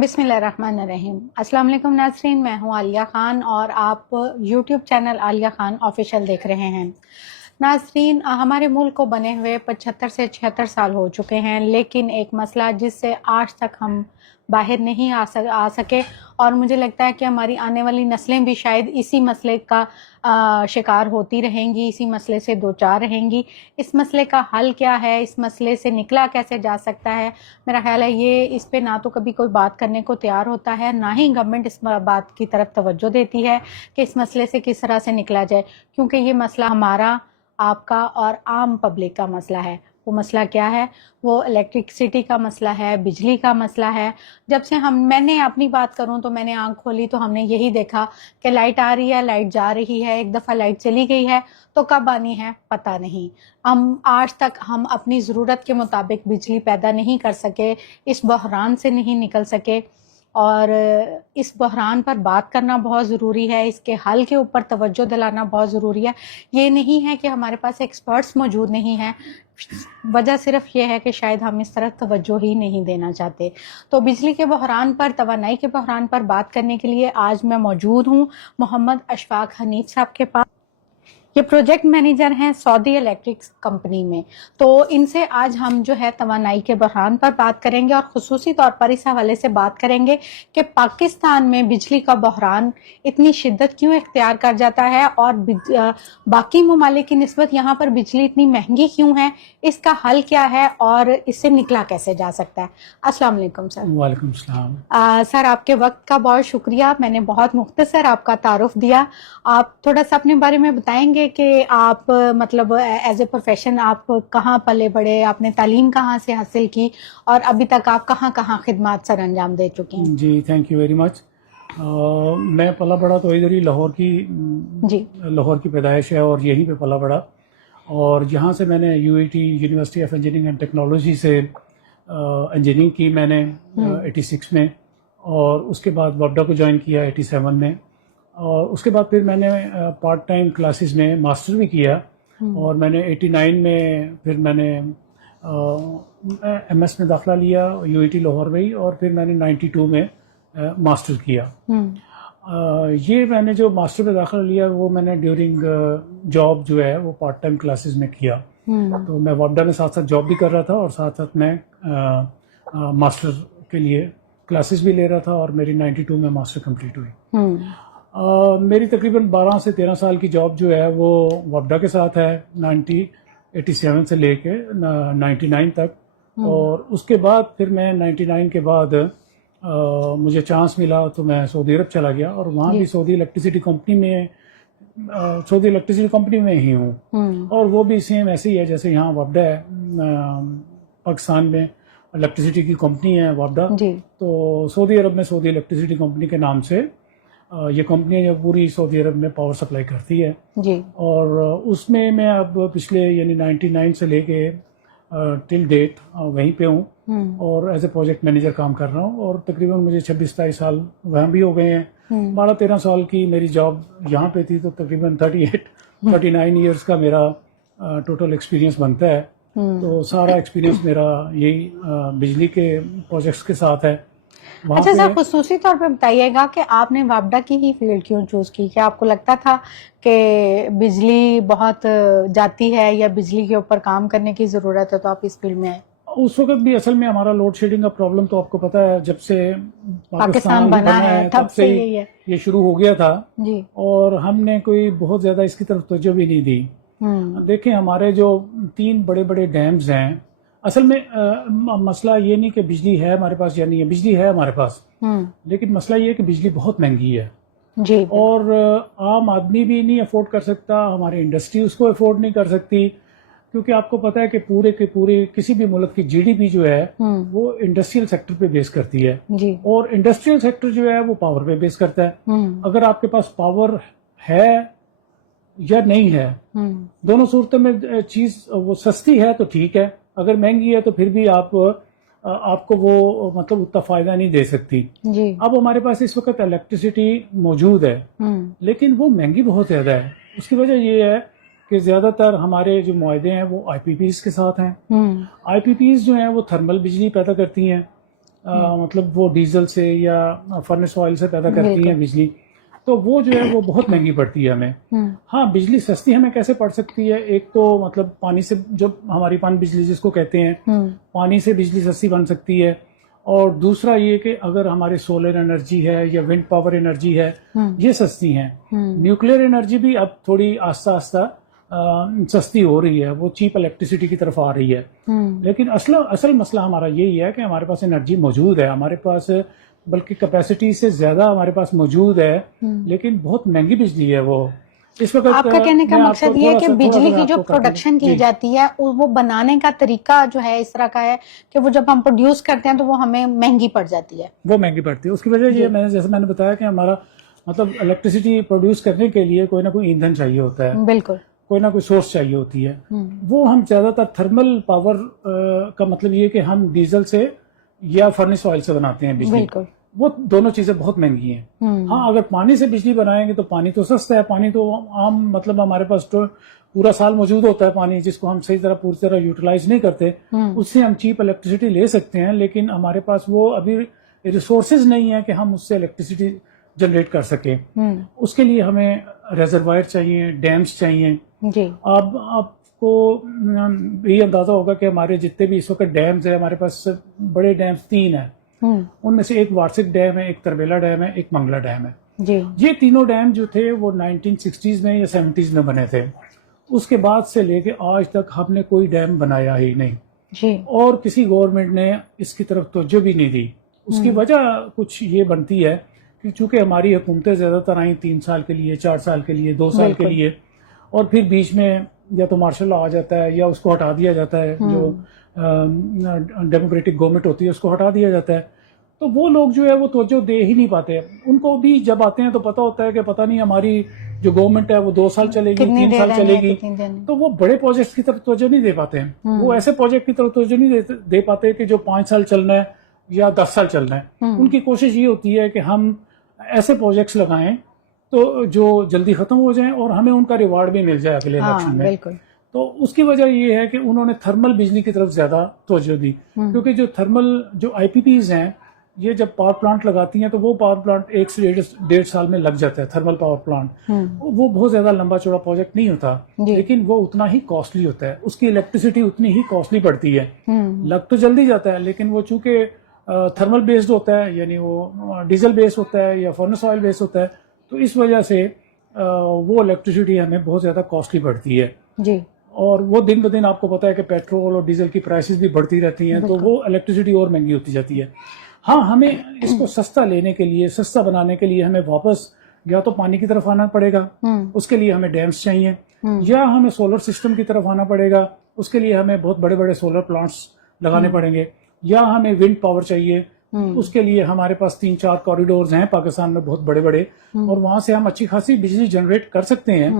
بسم اللہ الرحمن الرحیم۔ السلام علیکم ناظرین، میں ہوں عالیہ خان اور آپ یوٹیوب چینل عالیہ خان آفیشیل دیکھ رہے ہیں۔ ناظرین، ہمارے ملک کو بنے ہوئے 75 سے 76 سال ہو چکے ہیں، لیکن ایک مسئلہ جس سے آج تک ہم باہر نہیں آ سکے اور مجھے لگتا ہے کہ ہماری آنے والی نسلیں بھی شاید اسی مسئلے کا شکار ہوتی رہیں گی، اسی مسئلے سے دوچار رہیں گی۔ اس مسئلے کا حل کیا ہے، اس مسئلے سے نکلا کیسے جا سکتا ہے؟ میرا خیال ہے یہ اس پہ نہ تو کبھی کوئی بات کرنے کو تیار ہوتا ہے، نہ ہی گورنمنٹ اس بات کی طرف توجہ دیتی ہے کہ اس مسئلے سے کس طرح سے نکلا جائے، کیونکہ یہ مسئلہ ہمارا، آپ کا اور عام پبلک کا مسئلہ ہے۔ وہ مسئلہ کیا ہے؟ وہ الیکٹرکسٹی کا مسئلہ ہے، بجلی کا مسئلہ ہے۔ جب سے میں نے اپنی بات کروں تو میں نے آنکھ کھولی تو ہم نے یہی دیکھا کہ لائٹ آ رہی ہے، لائٹ جا رہی ہے، ایک دفعہ لائٹ چلی گئی ہے تو کب آنی ہے پتہ نہیں۔ آج تک ہم اپنی ضرورت کے مطابق بجلی پیدا نہیں کر سکے، اس بحران سے نہیں نکل سکے، اور اس بحران پر بات کرنا بہت ضروری ہے، اس کے حل کے اوپر توجہ دلانا بہت ضروری ہے۔ یہ نہیں ہے کہ ہمارے پاس ایکسپرٹس موجود نہیں ہیں، وجہ صرف یہ ہے کہ شاید ہم اس طرح توجہ ہی نہیں دینا چاہتے۔ تو بجلی کے بحران پر، توانائی کے بحران پر بات کرنے کے لیے آج میں موجود ہوں محمد اشفاق حنیف صاحب کے پاس۔ یہ پروجیکٹ مینیجر ہیں سعودی الیکٹرک کمپنی میں۔ تو ان سے آج ہم جو ہے توانائی کے بحران پر بات کریں گے، اور خصوصی طور پر اس حوالے سے بات کریں گے کہ پاکستان میں بجلی کا بحران اتنی شدت کیوں اختیار کر جاتا ہے، اور باقی ممالک کی نسبت یہاں پر بجلی اتنی مہنگی کیوں ہے، اس کا حل کیا ہے اور اس سے نکلا کیسے جا سکتا ہے۔ السلام علیکم سر۔ وعلیکم السلام۔ سر، آپ کے وقت کا بہت شکریہ، میں نے بہت مختصر آپ کا تعارف دیا۔ آپ تھوڑا سا اپنے بارے میں بتائیں گے کہ آپ مطلب ایز اے پروفیشن آپ کہاں پلے بڑے، آپ نے تعلیم کہاں سے حاصل کی، اور ابھی تک آپ کہاں کہاں خدمات سر انجام دے چکے ہیں؟ جی تھینک یو ویری مچ۔ میں پلا بڑا تو ادھر ہی لاہور کی پیدائش ہے اور یہیں پہ پلا بڑا، اور جہاں سے میں نے UET university of engineering and technology سے انجینئرنگ کی میں نے 86 میں، اور اس کے بعد وابڈا کو جوائن کیا 87 میں، اور اس کے بعد پھر میں نے پارٹ ٹائم کلاسز میں ماسٹر بھی کیا، اور میں نے 89 میں پھر میں نے MS میں داخلہ لیا UET لاہور میں ہی، اور پھر میں نے 92 میں ماسٹر کیا۔ یہ میں نے جو ماسٹر میں داخلہ لیا وہ میں نے ڈیورنگ جاب جو ہے وہ پارٹ ٹائم کلاسز میں کیا، تو میں وابڈا میں ساتھ ساتھ جاب بھی کر رہا تھا، اور ساتھ ساتھ میں ماسٹر کے لیے کلاسز بھی لے رہا تھا، اور میری 92 میں ماسٹر کمپلیٹ ہوئی۔ میری تقریباً 12 سے 13 سال کی جاب جو ہے وہ وابڈا کے ساتھ ہے، 87 سے لے کے 99 تک، اور اس کے بعد پھر میں 99 کے بعد مجھے چانس ملا تو میں سعودی عرب چلا گیا، اور وہاں بھی سعودی الیکٹریسٹی کمپنی میں ہی ہوں، اور وہ بھی سیم ایسے ہی ہے جیسے یہاں وابڈا ہے، پاکستان میں الیکٹریسٹی کی کمپنی ہے وابڈا، تو سعودی عرب میں سعودی الیکٹریسٹی کمپنی کے نام سے یہ کمپنی جو پوری سعودی عرب میں پاور سپلائی کرتی ہے، اور اس میں اب پچھلے یعنی 99 سے لے کے ٹل ڈیٹ وہیں پہ ہوں، اور ایز اے پروجیکٹ مینیجر کام کر رہا ہوں، اور تقریباً مجھے 26-27 سال وہاں بھی ہو گئے ہیں۔ 12-13 سال کی میری جاب یہاں پہ تھی، تو تقریباً 39 ایئرس کا میرا ٹوٹل ایکسپیرینس بنتا ہے، تو سارا ایکسپیرینس میرا یہی بجلی کے پروجیکٹس کے ساتھ ہے۔ اچھا سر، خصوصی طور پہ بتائیے گا کہ آپ نے وابڈا کی ہی فیلڈ کیوں چوز کی؟ کیا آپ کو لگتا تھا کہ بجلی بہت جاتی ہے یا بجلی کے اوپر کام کرنے کی ضرورت ہے تو آپ اس فیلڈ میں آئے؟ اس وقت بھی اصل میں ہمارا لوڈ شیڈنگ کا پرابلم تو آپ کو پتہ ہے، جب سے پاکستان بنا ہے تب سے یہ شروع ہو گیا تھا، اور ہم نے کوئی بہت زیادہ اس کی طرف توجہ بھی نہیں دی۔ دیکھیں، ہمارے جو 3 بڑے بڑے ڈیمز ہیں، اصل میں مسئلہ یہ نہیں کہ بجلی ہے ہمارے پاس یا نہیں ہے، بجلی ہے ہمارے پاس، لیکن مسئلہ یہ ہے کہ بجلی بہت مہنگی ہے، اور عام آدمی بھی نہیں افورڈ کر سکتا، ہماری انڈسٹری اس کو افورڈ نہیں کر سکتی، کیونکہ آپ کو پتہ ہے کہ پورے کے پورے کسی بھی ملک کی GDP جو ہے وہ انڈسٹریل سیکٹر پہ بیس کرتی ہے، اور انڈسٹریل سیکٹر جو ہے وہ پاور پہ بیس کرتا ہے۔ اگر آپ کے پاس پاور ہے یا نہیں ہے، دونوں صورتوں میں چیز وہ سستی ہے تو ٹھیک ہے، اگر مہنگی ہے تو پھر بھی آپ کو وہ مطلب اتنا فائدہ نہیں دے سکتی۔ اب ہمارے پاس اس وقت الیکٹریسٹی موجود ہے، لیکن وہ مہنگی بہت زیادہ ہے۔ اس کی وجہ یہ ہے کہ زیادہ تر ہمارے جو معاہدے ہیں وہ IPPs کے ساتھ ہیں۔ IPPs جو ہیں وہ تھرمل بجلی پیدا کرتی ہیں، مطلب وہ ڈیزل سے یا فرنس آئل سے پیدا کرتی ہیں بجلی، تو وہ جو ہے وہ بہت مہنگی پڑتی ہے ہمیں. ہاں بجلی سستی ہمیں کیسے پڑ سکتی ہے؟ ایک تو مطلب پانی سے، جو ہماری پان بجلی جس کو کہتے ہیں، پانی سے بجلی سستی بن سکتی ہے. اور دوسرا یہ کہ اگر ہمارے سولر انرجی ہے یا ونڈ پاور انرجی ہے، یہ سستی ہیں. نیوکلیر انرجی بھی اب تھوڑی آہستہ آہستہ سستی ہو رہی ہے، وہ چیپ الیکٹریسٹی کی طرف آ رہی ہے. لیکن اصل مسئلہ ہمارا یہی ہے کہ ہمارے پاس انرجی موجود ہے، ہمارے پاس بلکہ کیپیسٹی سے زیادہ ہمارے پاس موجود ہے، لیکن بہت مہنگی بجلی ہے. وہ اس وقت آپ کا کہنے کا مقصد یہ ہے کہ بجلی کی جو پروڈکشن کی جاتی ہے وہ بنانے کا طریقہ جو ہے اس طرح کا ہے کہ وہ جب ہم پروڈیوس کرتے ہیں تو وہ ہمیں مہنگی پڑ جاتی ہے. وہ مہنگی پڑتی ہے. اس کی وجہ یہ جیسے میں نے بتایا کہ ہمارا مطلب الیکٹریسٹی پروڈیوس کرنے کے لیے کوئی نہ کوئی ایندھن چاہیے ہوتا ہے، بالکل کوئی نہ کوئی سورس چاہیے ہوتی ہے. وہ ہم زیادہ تر تھرمل پاور کا مطلب یہ کہ ہم ڈیزل سے یا فرنس آئل سے بناتے ہیں بجلی. وہ دونوں چیزیں بہت مہنگی ہیں. ہاں اگر پانی سے بجلی بنائیں گے تو پانی تو سستا ہے، پانی تو عام مطلب ہمارے پاس تو پورا سال موجود ہوتا ہے پانی، جس کو ہم صحیح طرح پوری طرح یوٹیلائز نہیں کرتے، اس سے ہم چیپ الیکٹریسٹی لے سکتے ہیں. لیکن ہمارے پاس وہ ابھی ریسورسز نہیں ہے کہ ہم اس سے الیکٹریسٹی جنریٹ کر سکیں. اس کے لیے ہمیں ریزروائر چاہیے، ڈیمز چاہیے. اب آپ کو یہ اندازہ ہوگا کہ ہمارے جتنے بھی اس وقت ڈیمز ہیں، ہمارے پاس بڑے ڈیمز 3 ہیں. ان میں سے ایک وارسک ڈیم ہے، ایک تربیلا ڈیم ہے، ایک منگلا ڈیم ہے. یہ تینوں ڈیم جو تھے وہ 1960s میں یا 70s میں بنے تھے. اس کے بعد سے لے کے آج تک ہم نے کوئی ڈیم بنایا ہی نہیں، اور کسی گورنمنٹ نے اس کی طرف توجہ بھی نہیں دی. اس کی وجہ کچھ یہ بنتی ہے کہ چونکہ ہماری حکومتیں زیادہ تر آئیں 3 سال کے لیے، 4 سال کے لیے، 2 سال کے لیے، اور پھر بیچ میں یا تو مارشل لا آ جاتا ہے یا اس کو ہٹا دیا جاتا ہے، جو ڈیموکریٹک گورنمنٹ ہوتی ہے اس کو ہٹا دیا جاتا ہے. تو وہ لوگ جو ہے وہ توجہ دے ہی نہیں پاتے. ان کو بھی جب آتے ہیں تو پتہ ہوتا ہے کہ پتہ نہیں ہماری جو گورنمنٹ ہے وہ 2 سال چلے گی، 3 سال چلے گی، تو وہ بڑے پروجیکٹس کی طرف توجہ نہیں دے پاتے ہیں. وہ ایسے پروجیکٹ کی طرف توجہ نہیں دے پاتے کہ جو 5 سال چلنا ہے یا 10 سال چلنا ہے. ان کی کوشش یہ ہوتی ہے کہ ہم ایسے پروجیکٹس لگائیں تو جو جلدی ختم ہو جائیں اور ہمیں ان کا ریوارڈ بھی مل جائے اگلے الیکشن میں. تو اس کی وجہ یہ ہے کہ انہوں نے تھرمل بجلی کی طرف زیادہ توجہ دی، کیونکہ جو تھرمل جو آئی پی پیز ہیں یہ جب پاور پلانٹ لگاتی ہیں تو وہ پاور پلانٹ 1 سے 1.5 سال میں لگ جاتا ہے. تھرمل پاور پلانٹ وہ بہت زیادہ لمبا چوڑا پروجیکٹ نہیں ہوتا، لیکن وہ اتنا ہی کاسٹلی ہوتا ہے. اس کی الیکٹریسٹی اتنی ہی کاسٹلی پڑتی ہے. لگ تو جلدی جاتا ہے لیکن وہ چونکہ تھرمل بیسڈ ہوتا ہے، یعنی وہ ڈیزل بیس ہوتا ہے یا فرنس آئل بیس ہوتا ہے، تو اس وجہ سے وہ الیکٹریسٹی ہمیں بہت زیادہ کاسٹلی پڑتی ہے. اور وہ دن بدن آپ کو پتا ہے کہ پیٹرول اور ڈیزل کی پرائسز بھی بڑھتی رہتی ہیں، تو وہ الیکٹریسٹی اور مہنگی ہوتی جاتی ہے. ہاں ہمیں اس کو سستا لینے کے لیے، سستا بنانے کے لیے ہمیں واپس یا تو پانی کی طرف آنا پڑے گا، اس کے لیے ہمیں ڈیمز چاہیے، یا ہمیں سولر سسٹم کی طرف آنا پڑے گا، اس کے لیے ہمیں بہت بڑے بڑے سولر پلانٹس لگانے پڑیں گے، یا ہمیں ونڈ پاور چاہیے. اس کے لیے ہمارے پاس 3-4 کوریڈورز ہیں پاکستان میں بہت بڑے بڑے، اور وہاں سے ہم اچھی خاصی بجلی جنریٹ کر سکتے ہیں،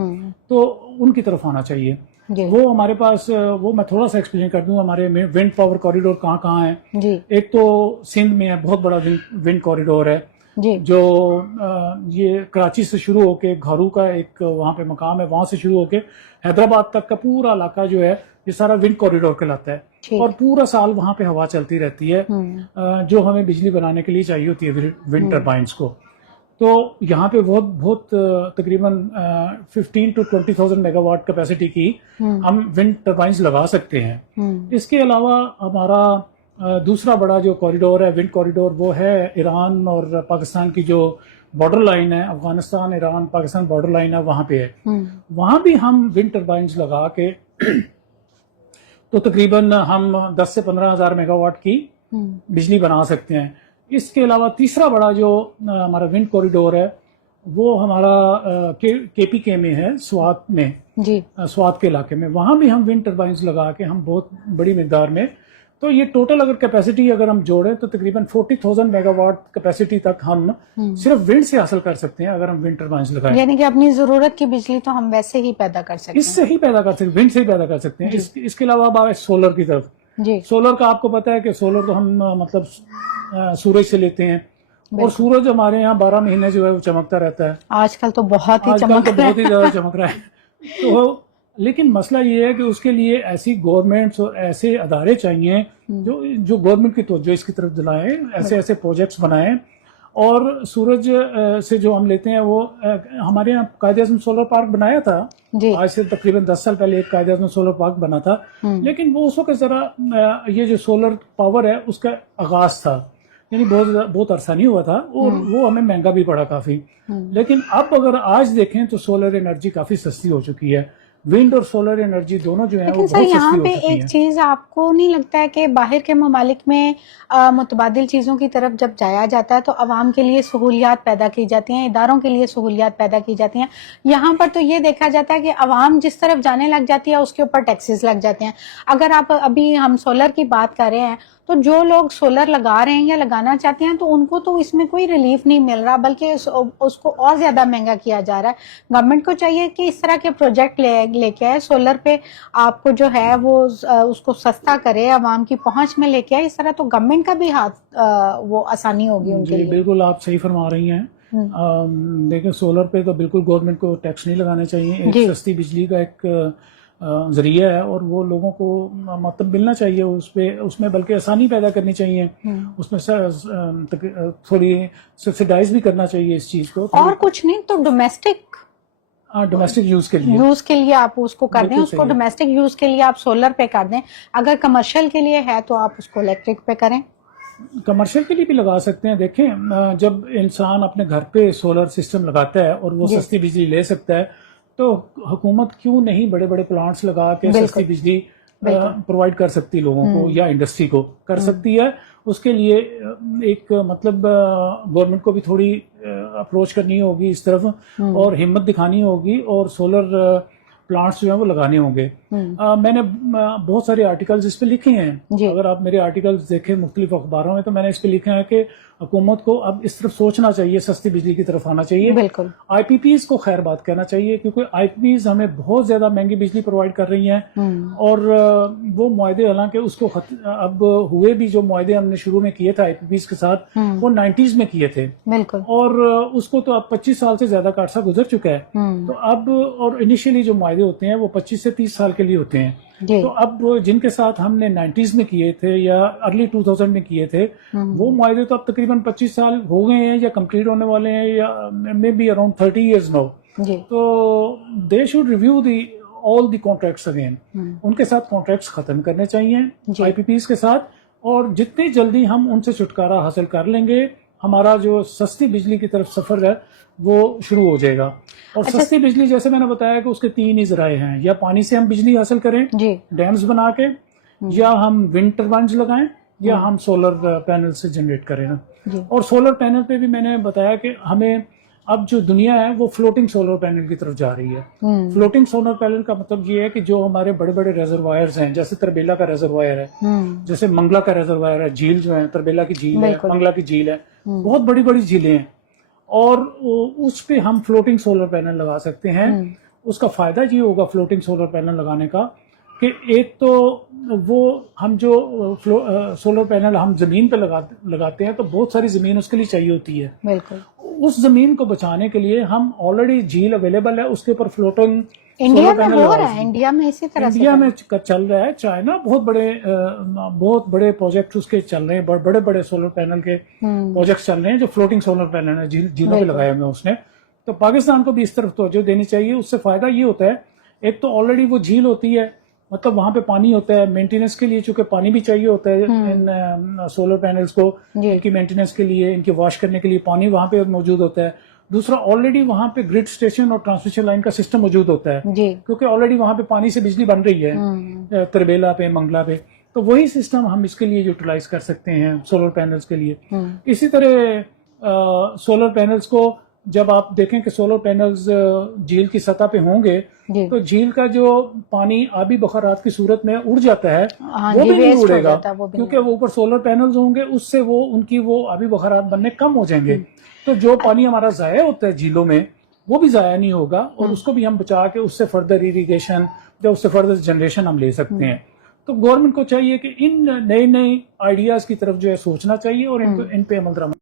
تو ان کی طرف آنا چاہیے. وہ ہمارے پاس، وہ میں تھوڑا سا ایکسپلین کر دوں ہمارے ونڈ پاور کوریڈور کہاں کہاں ہیں. ایک تو سندھ میں ہے، بہت بڑا ونڈ کوریڈور ہے، جو یہ کراچی سے شروع ہو کے گھارو کا ایک وہاں پہ مقام ہے، وہاں سے شروع ہو کے حیدرآباد تک کا پورا علاقہ جو ہے یہ سارا ونڈ کوریڈور کہلاتا ہے. اور پورا سال وہاں پہ ہوا چلتی رہتی ہے، جو ہمیں بجلی بنانے کے لیے چاہیے ہوتی ہے ونڈ ٹربائنس کو. تو یہاں پہ بہت تقریباً 15,000 to 20,000 میگا واٹ کیپیسٹی کی ہم ونڈ ٹربائنس لگا سکتے ہیں. اس کے علاوہ ہمارا دوسرا بڑا جو کوریڈور ہے ونڈ کوریڈور، وہ ہے ایران اور پاکستان کی جو بارڈر لائن ہے، افغانستان ایران پاکستان بارڈر لائن ہے، وہاں پہ ہے. وہاں بھی ہم ونڈ ٹربائنس لگا کے تو تقریباً ہم 10 سے 15,000 میگا واٹ کی بجلی بنا سکتے ہیں. اس کے علاوہ تیسرا بڑا جو ہمارا ونڈ کوریڈور ہے وہ ہمارا کے پی کے میں ہے، سوات میں، سوات کے علاقے میں. وہاں بھی ہم ونڈ ٹربائنس لگا کے ہم بہت بڑی مقدار میں، تو یہ ٹوٹل اگر کیپیسٹی اگر ہم جوڑیں تو تقریباً 40,000 میگا واٹ کیپیسٹی تک ہم صرف ونڈ سے حاصل کر سکتے ہیں اگر ہم ونڈ ٹربائنس لگائیں. یعنی کہ اپنی ضرورت کی بجلی تو ہم ویسے ہی پیدا کر سکتے ہیں، اس سے ہی پیدا کر سکتے ہیں، ونڈ سے ہی پیدا کر سکتے ہیں. اس کے علاوہ اب آئے سولر کی طرف. سولر کا آپ کو پتا ہے کہ سولر تو ہم مطلب سورج سے لیتے ہیں، اور سورج ہمارے یہاں 12 مہینے جو ہے وہ چمکتا رہتا ہے. آج کل تو بہت ہی زیادہ چمک رہا ہے. تو لیکن مسئلہ یہ ہے کہ اس کے لیے ایسی گورنمنٹس اور ایسے ادارے چاہیے جو گورنمنٹ کی توجہ اس کی طرف دلائیں، ایسے پروجیکٹس بنائیں. اور سورج سے جو ہم لیتے ہیں وہ ہمارے یہاں قائد اعظم سولر پارک بنایا تھا آج سے تقریباً 10 سال پہلے. ایک قائد اعظم سولر پارک بنا تھا، لیکن وہ اس وقت ذرا یہ جو سولر پاور ہے اس کا آغاز تھا، یعنی بہت عرصہ نہیں ہوا تھا، اور وہ ہمیں مہنگا بھی پڑا کافی. لیکن اب اگر آج دیکھیں تو سولر انرجی کافی سستی ہو چکی ہے. ونڈ اور سولر انرجی دونوں جو ہیں وہ بہت سستی ہو چکی ہیں. یہاں پہ ایک چیز آپ کو نہیں لگتا ہے کہ باہر کے ممالک میں متبادل چیزوں کی طرف جب جایا جاتا ہے تو عوام کے لیے سہولیات پیدا کی جاتی ہیں، اداروں کے لیے سہولیات پیدا کی جاتی ہیں. یہاں پر تو یہ دیکھا جاتا ہے کہ عوام جس طرف جانے لگ جاتی ہے اس کے اوپر ٹیکسز لگ جاتے ہیں. اگر آپ ابھی ہم سولر کی بات کر رہے ہیں تو جو لوگ سولر لگا رہے ہیں یا لگانا چاہتے ہیں تو ان کو تو اس میں کوئی ریلیف نہیں مل رہا، بلکہ اس کو اور زیادہ مہنگا کیا جا رہا ہے. گورنمنٹ کو چاہیے کہ اس طرح کے پروجیکٹ لے کے آئے، سولر پہ آپ کو جو ہے وہ اس کو سستا کرے، عوام کی پہنچ میں لے کے آئے. اس طرح تو گورنمنٹ کا بھی ہاتھ وہ آسانی ہوگی ان کے لیے. بالکل آپ صحیح فرما رہی ہیں. دیکھیں سولر پہ تو بالکل گورنمنٹ کو ٹیکس نہیں لگانے چاہیے. ایک سستی بجلی کا ایک ذریعہ ہے اور وہ لوگوں کو مطلب ملنا چاہیے اس میں بلکہ آسانی پیدا کرنی چاہیے، اس میں تھوڑی سبسیڈائز بھی کرنا چاہیے اس چیز کو. اور کچھ نہیں تو ڈومیسٹک یوز کے لیے آپ اس کو کر دیں، اس کو ڈومیسٹک یوز کے لیے آپ سولر پہ کر دیں. اگر کمرشل کے لیے ہے تو آپ اس کو الیکٹرک پہ کریں. کمرشل کے لیے بھی لگا سکتے ہیں. دیکھیں جب انسان اپنے گھر پہ سولر سسٹم لگاتا ہے اور وہ سستی بجلی لے سکتا ہے تو حکومت کیوں نہیں بڑے بڑے پلانٹس لگا کے سستی بجلی پرووائڈ کر سکتی لوگوں کو، یا انڈسٹری کو کر سکتی ہے. اس کے لیے ایک مطلب گورنمنٹ کو بھی تھوڑی اپروچ کرنی ہوگی اس طرف، اور ہمت دکھانی ہوگی، اور سولر پلانٹس جو ہیں وہ لگانے ہوں گے. میں نے بہت سارے آرٹیکلز اس پہ لکھے ہیں. اگر آپ میرے آرٹیکلز دیکھیں مختلف اخباروں میں تو میں نے اس پہ لکھا ہے کہ حکومت کو اب اس طرف سوچنا چاہیے، سستی بجلی کی طرف آنا چاہیے. بالکل آئی پی پیز کو خیر بات کہنا چاہیے، کیونکہ آئی پی پیز ہمیں بہت زیادہ مہنگی بجلی پرووائڈ کر رہی ہیں. اور وہ معاہدے حالانکہ اس کو اب ہوئے بھی، جو معاہدے ہم نے شروع میں کیے تھے آئی پی پیز کے ساتھ وہ 90s میں کیے تھے. بالکل. اور اس کو تو اب 25 سال سے زیادہ کا عرصہ گزر چکا ہے. تو اب اور انیشیلی جو معاہدے ہوتے ہیں وہ 25 سے 30 سال کے لیے ہوتے ہیں. تو اب جن کے ساتھ ہم نے 90s میں کیے تھے یا ارلی 2000 میں کیے تھے، وہ معاہدے تو اب تقریباً 25 سال ہو گئے ہیں یا کمپلیٹ ہونے والے ہیں، یا may be around 30 years now. تو they should review all the contracts again. ان کے ساتھ کانٹریکٹس ختم کرنے چاہیے آئی پی پیز کے ساتھ، اور جتنی جلدی ہم ان سے چھٹکارا حاصل کر لیں گے ہمارا جو سستی بجلی کی طرف سفر ہے وہ شروع ہو جائے گا. اور سستی بجلی جیسے میں نے بتایا کہ اس کے 3 ہی ذرائع ہیں، یا پانی سے ہم بجلی حاصل کریں ڈیمز بنا کے، یا ہم ونڈ ٹربائنز لگائیں، یا ہم سولر پینل سے جنریٹ کریں. اور سولر پینل پہ بھی میں نے بتایا کہ ہمیں اب جو دنیا ہے وہ فلوٹنگ سولر پینل کی طرف جا رہی ہے. فلوٹنگ سولر پینل کا مطلب یہ ہے کہ جو ہمارے بڑے بڑے ریزروائرز ہیں، جیسے تربیلا کا ریزروائر ہے، جیسے منگلا کا ریزروائر ہے، جھیل جو ہے تربیلا کی جھیل ہے، منگلا کی جھیل ہے، بہت بڑی بڑی جھیلیں ہیں، اور اس پہ ہم فلوٹنگ سولر پینل لگا سکتے ہیں. اس کا فائدہ یہ ہوگا فلوٹنگ سولر پینل لگانے کا کہ ایک تو وہ ہم جو سولر پینل ہم زمین پہ لگاتے ہیں تو بہت ساری زمین اس کے لیے چاہیے ہوتی ہے. بالکل. اس زمین کو بچانے کے لیے ہم آلریڈی جھیل اویلیبل ہے، اس کے اوپر فلوٹنگ انڈیا میں ہو رہا ہے، انڈیا میں اسی طرح انڈیا میں چل رہا ہے. چائنا بہت بڑے پروجیکٹ اس کے چل رہے ہیں، بڑے بڑے سولر پینل کے پروجیکٹ چل رہے ہیں جو فلوٹنگ سولر پینل ہے، جھیلوں پہ لگائے ہوئے اس نے. تو پاکستان کو بھی اس طرف توجہ دینی چاہیے. اس سے فائدہ یہ ہوتا ہے، ایک تو آلریڈی وہ جھیل ہوتی ہے، مطلب وہاں پہ پانی ہوتا ہے، مینٹیننس کے لیے چونکہ پانی بھی چاہیے ہوتا ہے ان سولر پینلز کو، ان کی مینٹیننس کے لیے، ان کی واش کرنے کے لیے پانی وہاں پہ موجود ہوتا ہے. دوسرا آلریڈی وہاں پہ گریڈ اسٹیشن اور ٹرانسمیشن لائن کا سسٹم موجود ہوتا ہے، کیونکہ آلریڈی وہاں پہ پانی سے بجلی بن رہی ہے تربیلا پہ، منگلا پہ. تو وہی سسٹم ہم اس کے لیے یوٹیلائز کر سکتے ہیں سولر پینلز کے لیے. اسی طرح سولر پینلز کو جب آپ دیکھیں کہ سولر پینلز جھیل کی سطح پہ ہوں گے تو جھیل کا جو پانی آبی بخارات کی صورت میں اڑ جاتا ہے وہ بھی نہیں اڑے گا، کیونکہ وہ اوپر سولر پینلز ہوں گے، اس سے وہ ان کی وہ آبی بخارات بننے کم ہو جائیں گے. تو جو پانی ہمارا ضائع ہوتا ہے جھیلوں میں وہ بھی ضائع نہیں ہوگا، اور اس کو بھی ہم بچا کے اس سے فردر ایریگیشن یا اس سے فردر جنریشن ہم لے سکتے ہیں. تو گورنمنٹ کو چاہیے کہ ان نئے آئیڈیاز کی طرف جو ہے سوچنا چاہیے اور ان پہ عمل درآمد